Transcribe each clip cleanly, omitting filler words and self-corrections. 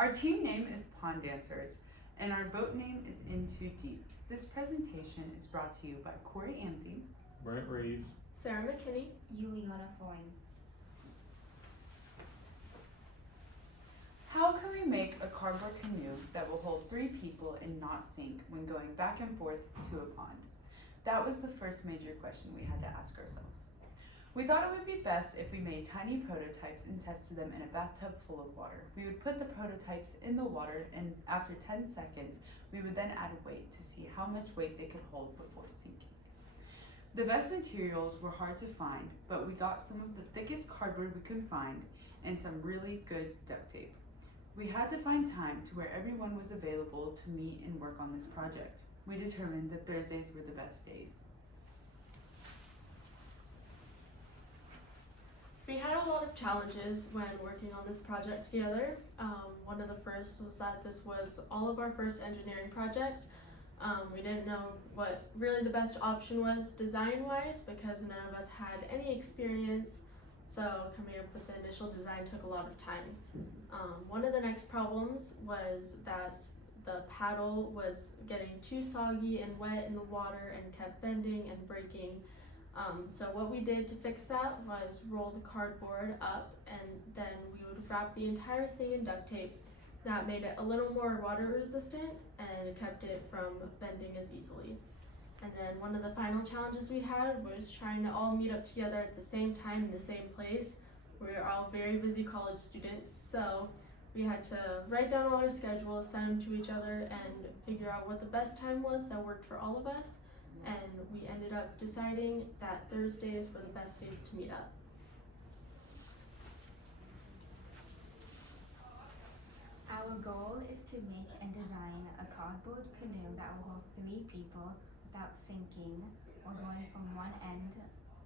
Our team name is Pond Dancers, and our boat name is In Too Deep. This presentation is brought to you by Corey Amsey, Brent Reeves, Sarah McKinney, Juliana Foyne. How can we make a cardboard canoe that will hold 3 people and not sink when going back and forth to a pond? That was the first major question we had to ask ourselves. We thought it would be best if we made tiny prototypes and tested them in a bathtub full of water. We would put the prototypes in the water, and after 10 seconds, we would then add weight to see how much weight they could hold before sinking. The best materials were hard to find, but we got some of the thickest cardboard we could find and some really good duct tape. We had to find time to where everyone was available to meet and work on this project. We determined that Thursdays were the best days. We had a lot of challenges when working on this project together. One of the first was that this was all of our first engineering project. We didn't know what really the best option was design-wise because none of us had any experience, so coming up with the initial design took a lot of time. One of the next problems was that the paddle was getting too soggy and wet in the water and kept bending and breaking. So what we did to fix that was roll the cardboard up, and then we would wrap the entire thing in duct tape. That made it a little more water resistant and kept it from bending as easily. And then one of the final challenges we had was trying to all meet up together at the same time in the same place. We were all very busy college students, so we had to write down all our schedules, send them to each other, and figure out what the best time was that worked for all of us. And we ended up deciding that Thursdays were the best days to meet up. Our goal is to make and design a cardboard canoe that will hold 3 people without sinking or going from one end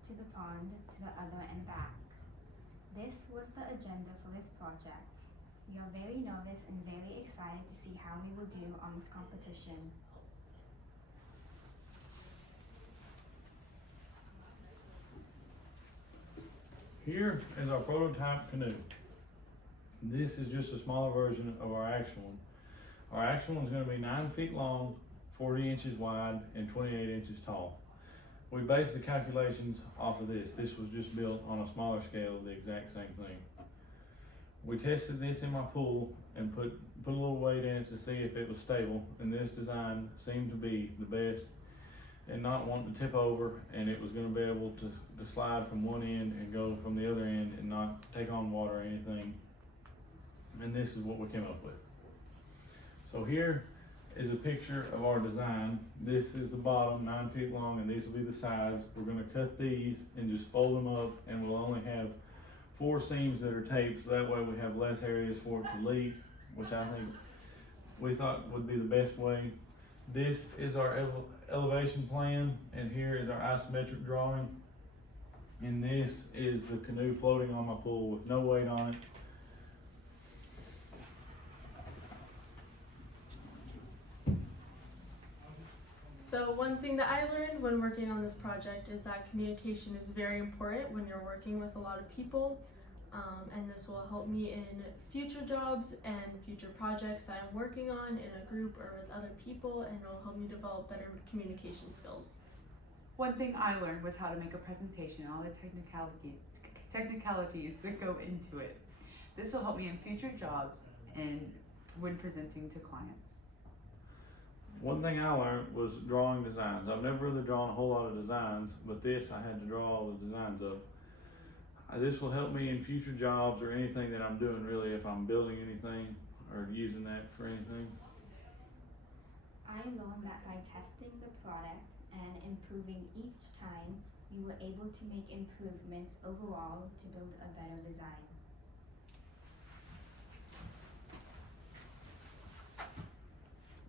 to the pond to the other and back. This was the agenda for this project. We are very nervous and very excited to see how we will do on this competition. Here is our prototype canoe. This is just a smaller version of our actual one. Our actual one is going to be 9 feet long, 40 inches wide, and 28 inches tall. We based the calculations off of this. This was just built on a smaller scale of the exact same thing. We tested this in my pool and put a little weight in it to see if it was stable, and this design seemed to be the best and not wanting to tip over, and it was going to be able to slide from one end and go from the other end and not take on water or anything. And this is what we came up with. So here is a picture of our design. This is the bottom, 9 feet long, and these will be the sides. We're going to cut these and just fold them up, and we'll only have 4 seams that are taped, so that way we have less areas for it to leak, which I think we thought would be the best way. This is our elevation plan, and here is our isometric drawing. And this is the canoe floating on my pool with no weight on it. So one thing that I learned when working on this project is that communication is very important when you're working with a lot of people. And this will help me in future jobs and future projects that I'm working on in a group or with other people, and it will help me develop better communication skills. One thing I learned was how to make a presentation and all the technicalities that go into it. This will help me in future jobs and when presenting to clients. One thing I learned was drawing designs. I've never really drawn a whole lot of designs, but this I had to draw all the designs up. This will help me in future jobs or anything that I'm doing, really, if I'm building anything or using that for anything. I learned that by testing the product and improving each time, we were able to make improvements overall to build a better design.